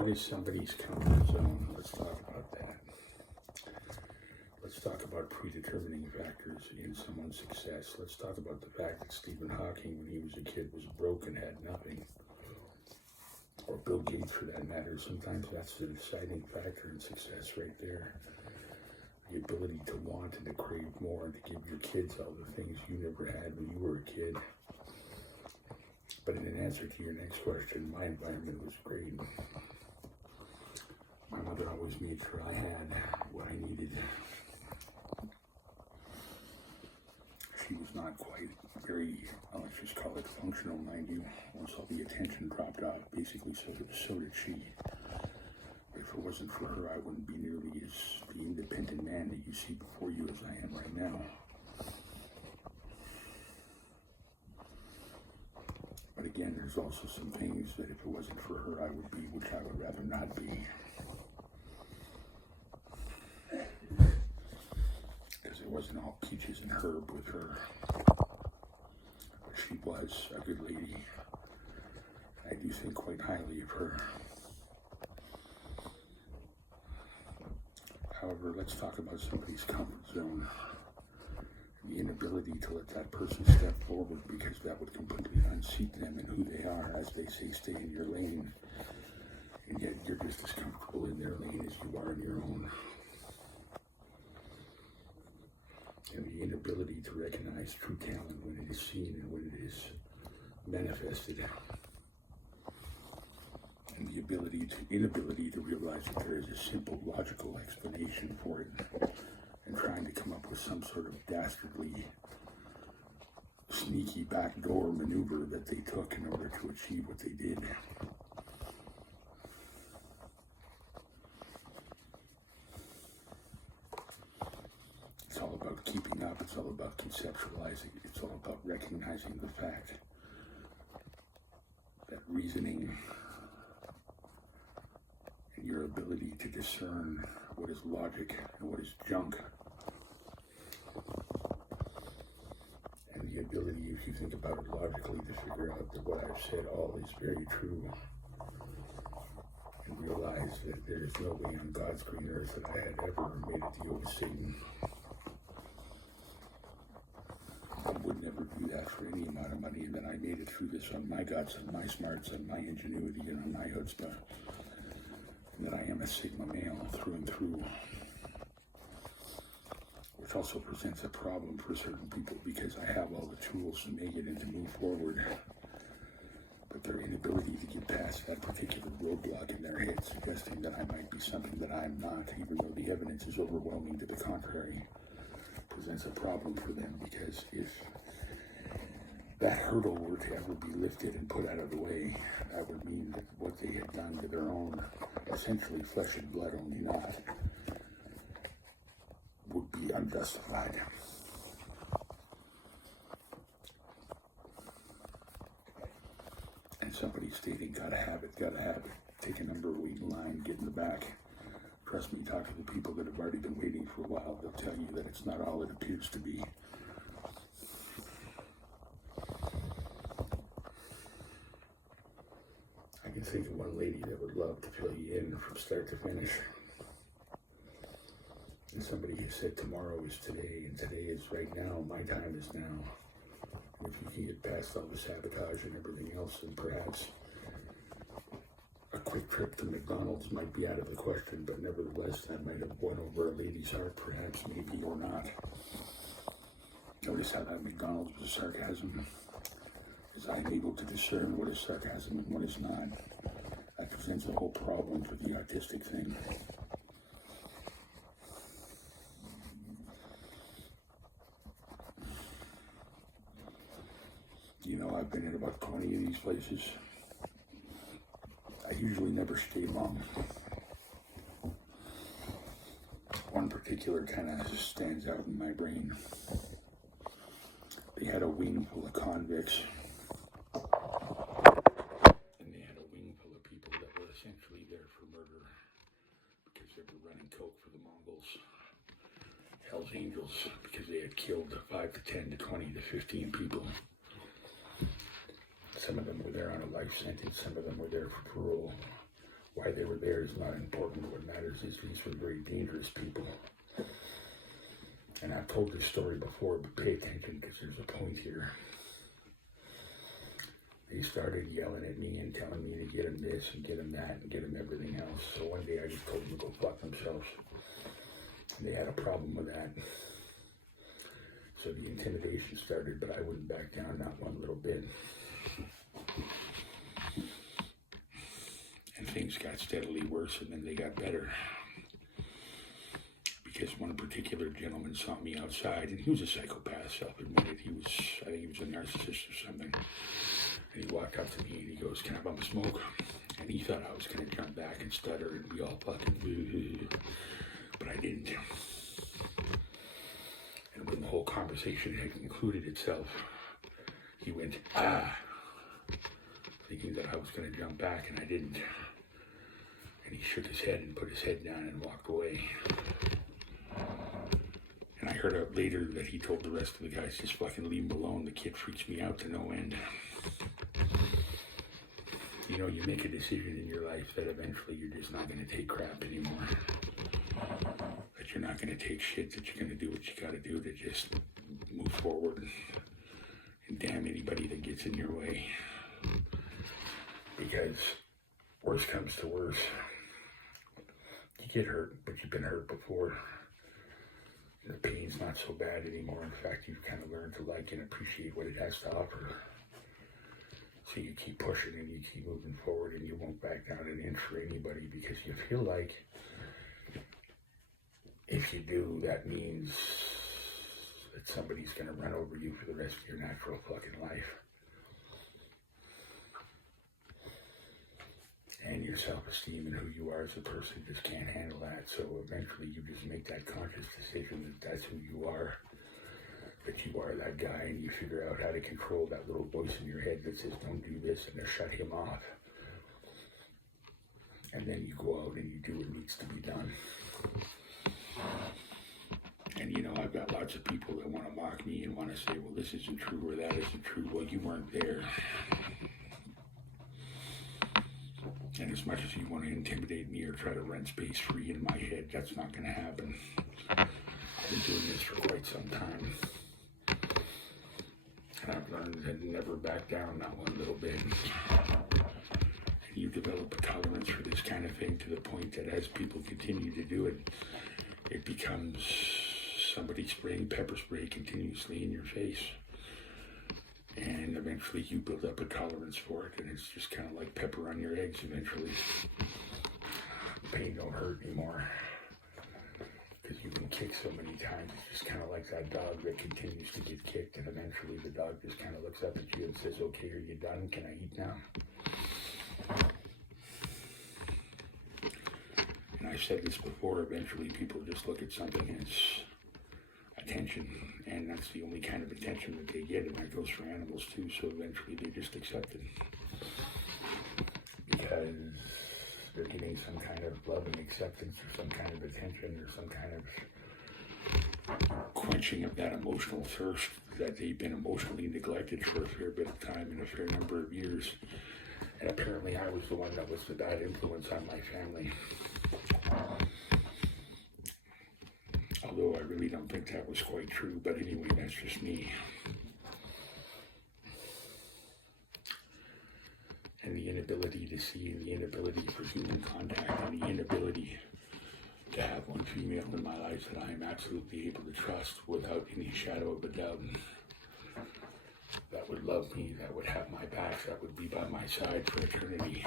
What is somebody's comfort zone? Let's talk about that. Let's talk about predetermining factors in someone's success. Let's talk about the fact that Stephen Hawking, when he was a kid, was broke and had nothing. Or Bill Gates, for that matter. Sometimes that's the deciding factor in success right there. The ability to want and to crave more and to give your kids all the things you never had when you were a kid. But in answer to your next question, my environment was great. My mother always made sure I had what I needed. She was not quite very, let's just call it functional, mind you. Once all the attention dropped off, basically, so did she. But if it wasn't for her, I wouldn't be nearly as the independent man that you see before you as I am right now. But again, there's also some things that if it wasn't for her, I would be, which I would rather not be. Because it wasn't all peaches and herb with her. But she was a good lady. I do think quite highly of her. However, let's talk about somebody's comfort zone. The inability to let that person step forward, because that would completely unseat them and who they are. As they say, stay in your lane. And yet you're just as comfortable in their lane as you are in your own. And the inability to recognize true talent when it is seen and when it is manifested. And the inability to realize that there is a simple logical explanation for it, and trying to come up with some sort of dastardly, sneaky backdoor maneuver that they took in order to achieve what they did. It's all about keeping up, it's all about conceptualizing, it's all about recognizing the fact that reasoning and your ability to discern what is logic and what is junk, and the ability, if you think about it logically, to figure out that what I've said all is very true, and realize that there is no way on God's green earth that I had ever made a deal with Satan. I would never do that for any amount of money, and then I made it through this on my guts and my smarts and my ingenuity and on my chutzpah. That I am a Sigma male through and through, which also presents a problem for certain people because I have all the tools to make it and to move forward, but their inability to get past that particular roadblock in their head, suggesting that I might be something that I'm not, even though the evidence is overwhelming to the contrary, presents a problem for them, because if that hurdle were to ever be lifted and put out of the way, that would mean that what they had done to their own, essentially flesh and blood only not, would be unjustified. And somebody stating, gotta have it, take a number, wait in line, get in the back. Trust me, talk to the people that have already been waiting for a while. They'll tell you that it's not all it appears to be. I can think of one lady that would love to fill you in from start to finish. And somebody who said tomorrow is today, and today is right now, my time is now. And if you can get past all the sabotage and everything else, then perhaps a quick trip to McDonald's might be out of the question, but nevertheless, that might have won over a lady's heart, perhaps, maybe, or not. Notice how that McDonald's was sarcasm, because I'm able to discern what is sarcasm and what is not. That presents a whole problem for the artistic thing. You know, I've been in about 20 of these places. I usually never stay long. One particular kind of stands out in my brain. They had a wing full of convicts, and they had a wing full of people that were essentially there for murder because they were running coke for the Mongols, Hell's Angels, because they had killed 5 to 10 to 20 to 15 people. Some of them were there on a life sentence, some of them were there for parole. Why they were there is not important. What matters is these were very dangerous people. And I've told this story before, but pay attention because there's a point here. They started yelling at me and telling me to get them this and get them that and get them everything else. So one day I just told them to go fuck themselves. And they had a problem with that. So the intimidation started, but I wouldn't back down, not one little bit. And things got steadily worse, and then they got better. Because one particular gentleman saw me outside, and he was a psychopath, self-admitted. I think he was a narcissist or something. And he walked up to me and he goes, "Can I bum a smoke?" And he thought I was going to jump back and stutter, and we all fucking, but I didn't. And when the whole conversation had concluded itself, he went, "Ah," thinking that I was going to jump back, and I didn't. And he shook his head and put his head down and walked away. And I heard out later that he told the rest of the guys, "Just fucking leave him alone. The kid freaks me out to no end." You know, you make a decision in your life that eventually you're just not going to take crap anymore. That you're not going to take shit, that you're going to do what you got to do to just move forward. And damn anybody that gets in your way. Because worse comes to worse. You get hurt, but you've been hurt before. The pain's not so bad anymore. In fact, you've kind of learned to like and appreciate what it has to offer. So you keep pushing and you keep moving forward, and you won't back down an inch for anybody, because you feel like if you do, that means that somebody's going to run over you for the rest of your natural fucking life. And your self-esteem and who you are as a person just can't handle that. So eventually you just make that conscious decision that that's who you are. That you are that guy, and you figure out how to control that little voice in your head that says, "Don't do this," and to shut him off. And then you go out and you do what needs to be done. And you know, I've got lots of people that want to mock me and want to say, "Well, this isn't true," or "That isn't true." Well, you weren't there. And as much as you want to intimidate me or try to rent space free in my head, that's not going to happen. I've been doing this for quite some time. And I've learned to never back down, not one little bit. And you develop a tolerance for this kind of thing to the point that as people continue to do it, it becomes somebody spraying pepper spray continuously in your face. And eventually you build up a tolerance for it, and it's just kind of like pepper on your eggs eventually. Pain don't hurt anymore. Because you've been kicked so many times, it's just kind of like that dog that continues to get kicked, and eventually the dog just kind of looks up at you and says, "Okay, are you done? Can I eat now?" And I've said this before, eventually people just look at something as attention, and that's the only kind of attention that they get, and that goes for animals too, so eventually they just accept it. Because they're getting some kind of love and acceptance, or some kind of attention, or some kind of quenching of that emotional thirst that they've been emotionally neglected for a fair bit of time and a fair number of years. And apparently I was the one that was the bad influence on my family. Although I really don't think that was quite true, but anyway, that's just me. And the inability to see, and the inability for human contact, and the inability to have one female in my life that I am absolutely able to trust without any shadow of a doubt. That would love me, that would have my back, that would be by my side for eternity.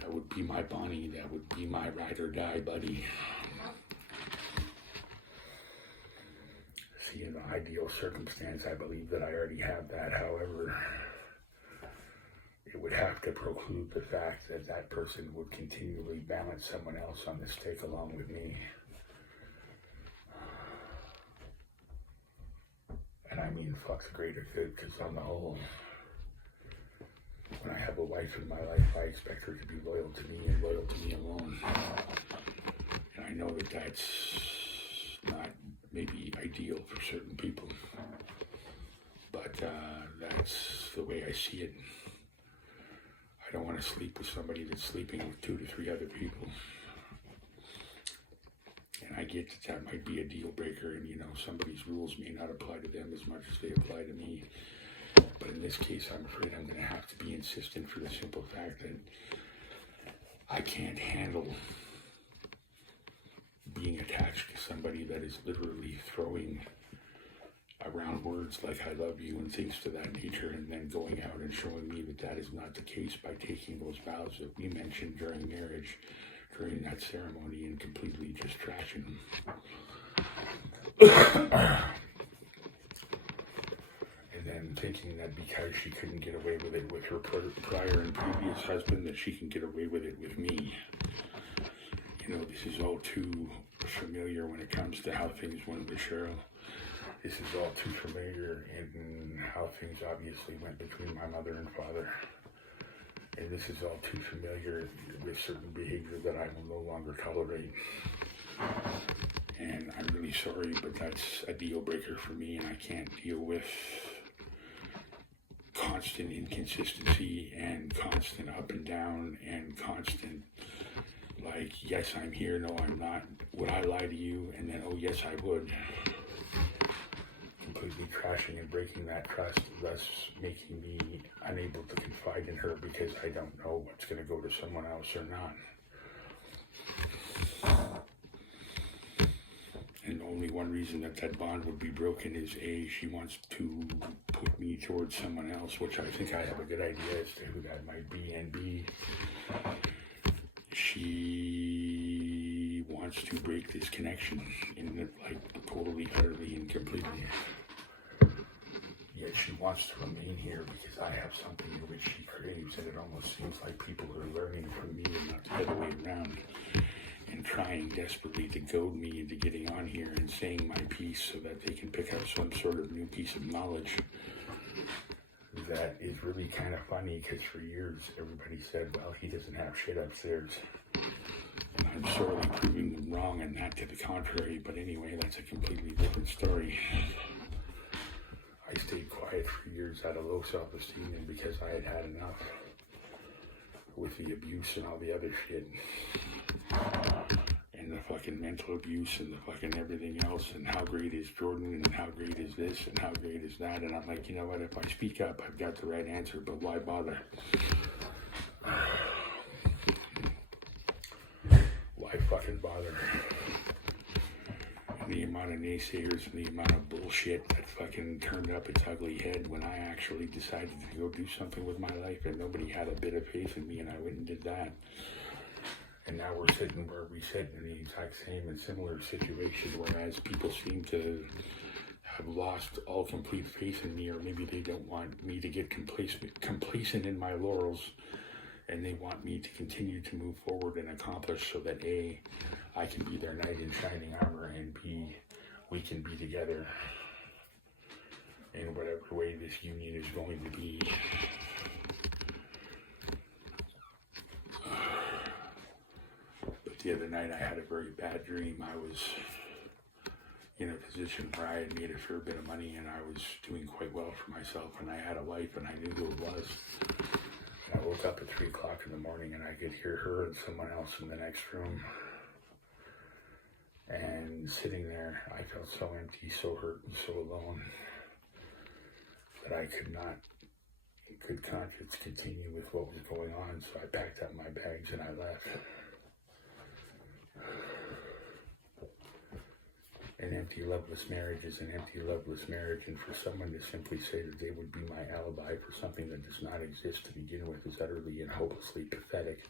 That would be my Bonnie, that would be my ride or die buddy. See, in the ideal circumstance, I believe that I already have that. However, it would have to preclude the fact that that person would continually balance someone else on the stick along with me. And I mean, fuck's greater good, because on the whole, when I have a wife in my life, I expect her to be loyal to me and loyal to me alone. And I know that that's not maybe ideal for certain people, but that's the way I see it. I don't want to sleep with somebody that's sleeping with 2 to 3 other people. And I get that might be a deal breaker, and somebody's rules may not apply to them as much as they apply to me. But in this case, I'm afraid I'm going to have to be insistent for the simple fact that I can't handle being attached to somebody that is literally throwing around words like I love you and things to that nature, and then going out and showing me that that is not the case by taking those vows that we mentioned during marriage, during that ceremony, and completely just trashing them. And then thinking that because she couldn't get away with it with her prior and previous husband, that she can get away with it with me. This is all too familiar when it comes to how things went with Cheryl. This is all too familiar in how things obviously went between my mother and father. And this is all too familiar with certain behavior that I will no longer tolerate. And I'm really sorry, but that's a deal breaker for me, and I can't deal with constant inconsistency and constant up and down and constant, like, yes, I'm here, no, I'm not. Would I lie to you? And then, oh, yes, I would. Completely trashing and breaking that trust, thus making me unable to confide in her because I don't know what's going to go to someone else or not. And only one reason that bond would be broken is A, she wants to put me towards someone else, which I think I have a good idea as to who that might be, and B, she wants to break this connection totally, utterly, and completely. Yet she wants to remain here because I have something in which she craves, and it almost seems like people are learning from me and not the other way around, and trying desperately to goad me into getting on here and saying my piece so that they can pick up some sort of new piece of knowledge. That is really kind of funny because for years everybody said, well, he doesn't have shit upstairs. And I'm sorely proving them wrong and not to the contrary, but anyway, that's a completely different story. I stayed quiet for years out of low self-esteem and because I had had enough with the abuse and all the other shit. And the fucking mental abuse and the fucking everything else, and how great is Jordan and how great is this and how great is that. And I'm like, you know what, if I speak up, I've got the right answer, but why bother? Why fucking bother? And the amount of naysayers and the amount of bullshit that fucking turned up its ugly head when I actually decided to go do something with my life, and nobody had a bit of faith in me, and I went and did that. And now we're sitting where we sit in the exact same and similar situation, whereas people seem to have lost all complete faith in me, or maybe they don't want me to get complacent in my laurels, and they want me to continue to move forward and accomplish so that A, I can be their knight in shining armor, and B, we can be together in whatever way this union is going to be. But the other night I had a very bad dream. I was in a position where I had made a fair bit of money and I was doing quite well for myself, and I had a wife and I knew who it was. And I woke up at 3 o'clock in the morning and I could hear her and someone else in the next room. And sitting there, I felt so empty, so hurt, and so alone that I could not, in good conscience, continue with what was going on. So I packed up my bags and I left. An empty, loveless marriage is an empty, loveless marriage, and for someone to simply say that they would be my alibi for something that does not exist to begin with is utterly and hopelessly pathetic.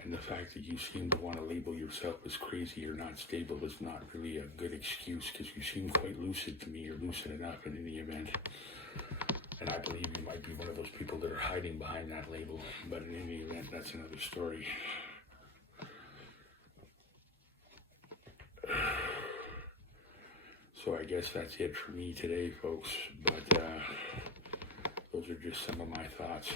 And the fact that you seem to want to label yourself as crazy or not stable is not really a good excuse, because you seem quite lucid to me. You're lucid enough in any event. And I believe you might be one of those people that are hiding behind that label. But in any event, that's another story. So I guess that's it for me today, folks. But those are just some of my thoughts.